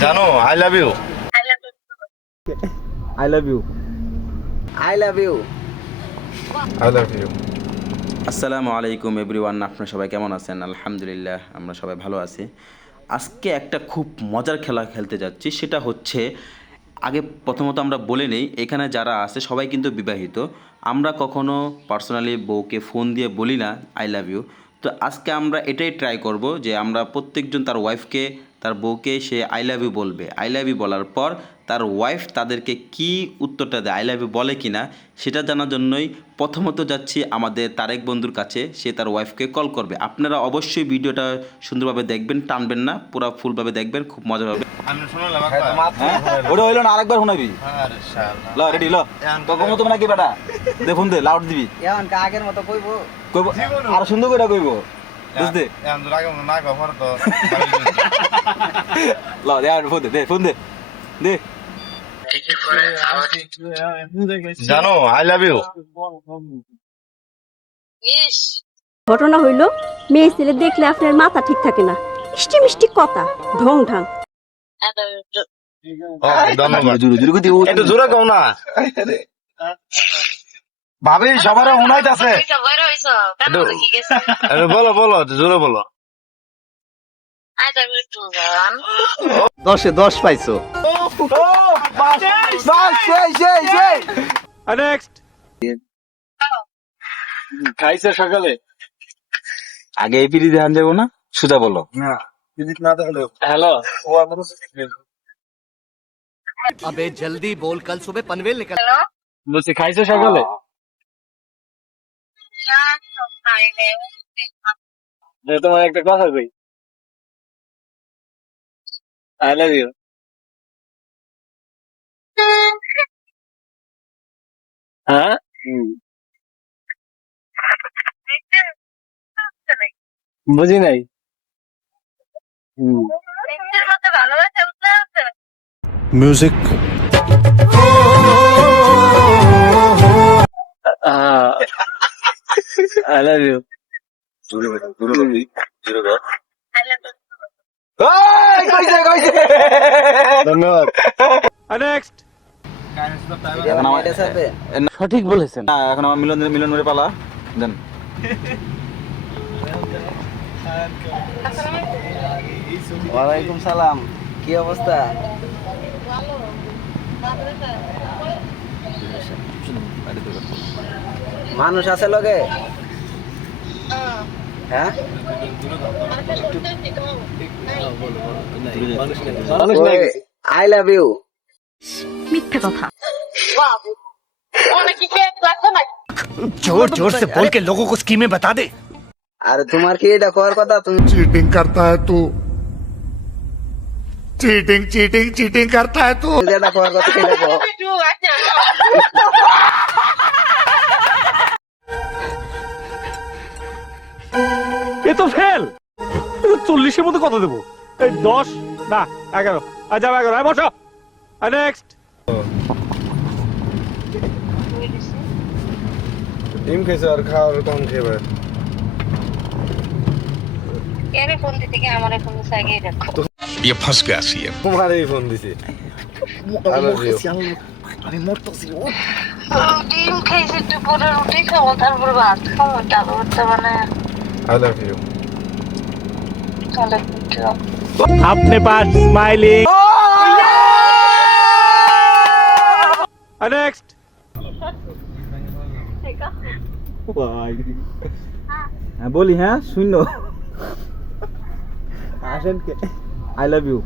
জানো I love you I love you I love you I love you আসসালামু আলাইকুম everyone আপনারা সবাই কেমন আছেন? আলহামদুলিল্লাহ আমরা সবাই ভালো আছি। আজকে একটা খুব মজার খেলা খেলতে যাচ্ছি সেটা হচ্ছে আগে প্রথমত আমরা বলে নেই এখানে যারা আছে সবাই কিন্তু বিবাহিত। আমরা কখনো পার্সোনালি বউকে ফোন দিয়ে বলি না আই লাভ ইউ তো আজকে আমরা এটাই ট্রাই করব যে আমরা প্রত্যেকজন তার ওয়াইফকে তার বউকে সে আই লাভ ইউ বলবে। আই লাভ ইউ বলার পর তার ওয়াইফ তাদেরকে কি উত্তরটা দেয়? আই লাভ ইউ বলে কি না সেটা জানার জন্যই প্রথমত যাচ্ছি আমাদের তারেক বন্ধুর কাছে। সে তার ওয়াইফকে কল করবে। আপনারা অবশ্যই ভিডিওটা সুন্দরভাবে দেখবেন টানবেন না পুরো ফুলভাবে দেখবেন খুব মজা হবে আমি শুনলাম ওটা হইল না আরেকবার শোনাবি। ল রেডি ল। নাকি বেটা? দে দে লাউড দিবি। এখন আগের মতো কইবো? কইব আর সুন্দর করে কইব। বুঝতে না কভার তো। ল দে আর ফোন দে দে ফোন দে দে জানো আই লাভ ইউ ঘটনা হইল মেয়ে ছেলে দেখলে আপনার মাথা ঠিক থাকে না। মিষ্টি মিষ্টি কথা ঢং ঢাং। জুরু কও না। ভাবি সবার উনাইতাছে। একটু বলো বলো জোরে বলো। দশে দশ পাইছো। খাইছে সকালে? আগে এই পিড়ি ধ্যান যাব না? সুজা বলো। হ্যালো। জলদি বল কাল সুবে পনভেল নিকল। বলছি খাইছো সকালে? তোমার একটা কথা কই। আই লাভ ইউ হ্যাঁ বুঝি নাই। হুম আই লাভ ইউ ধন্যবাদ এখন আমার সঠিক বলেছেন। এখন আমার মিলন মিলন করে পালা। দেন। ওয়ালাইকুম সালাম। কি অবস্থা? মানুষ আছে লগে? আই লাভ ইউ মিথ্যে কথা जोर जोर से बोल के लोगों को स्कीमें बता दे আর তোমার কি এটা করার কথা তুমি चीटिंग करता है तू चीटिंग चीटिंग चीटिंग करता है तू যেটা করার এ তো ফেল চল্লিশের মধ্যে কত দেবো এই দশ না এগারো আর যাবো এগারো আর বসো নেক্সট ডিম খেয়েছে আর খাওয়ার কম খেয়ে এরে ফোন দিতে গিয়ে আমার ফোন সাইগে রাখো ये फंस गया सी তোমার এই ফোন দিছি I love you. ডিম খাইছি দুপুরে রুটি খাবো তারপরে ভাত খাবো ডাল ভর্তা বানায় আই লাভ ইউ আপনি পাস স্মাইলি নেক্সট হ্যাঁ বলি হ্যাঁ শূন্য আসেন কে I love you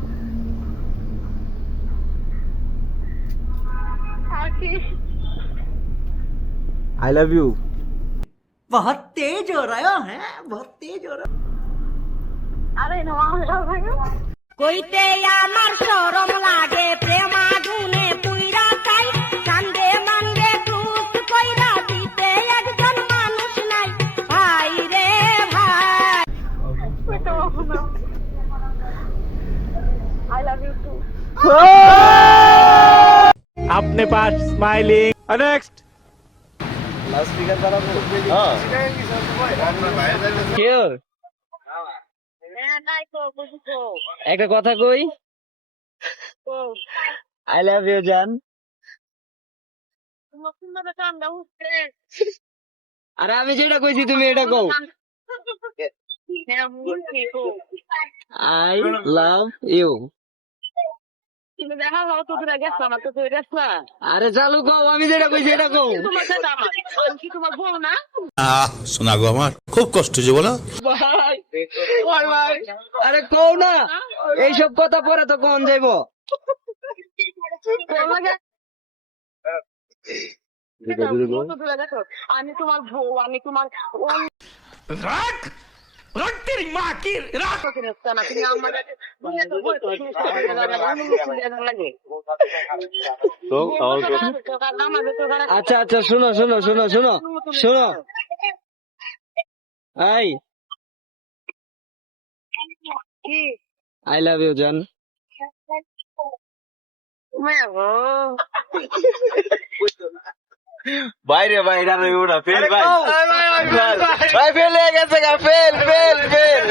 I love you बहुत तेज हो रहा है बहुत तेज हो रहा আরে না কইতে আমার শরম লাগে প্রেম আগুনে পুইরা খাই কান্দে মান্দে ক্রুশ কইরা দিতে একজন মানুষ নাই ভাই রে ভাই আই লাভ ইউ টু अपने पास स्माइलिंग नेक्स्ट একটা কথা কই? আই লাভ ইউ জান আরে আমি যেটা কইছি তুমি এটা কও। হ্যাঁ আই লাভ ইউ আরে চালু কও আমি যেটা কইছি এটা কও। তোমার সাথে আমার আমি কি তোমার বউ না? শোনা গো আমার খুব কষ্ট বলো। ভাই আরে কও না এইসব কথা পরে তো কোন যাইবো আমি তোমার বউ আমি তোমার রাখ মা কি আচ্ছা আচ্ছা শুনো শুনো শুনো শুনো শুনো। আই। কি? আই লাভ ইউ জান। বাইরে বাইরে ওরা ফেল ভাই। ভাই ফেল হয়ে গেছে গা ফেল ফেল ফেল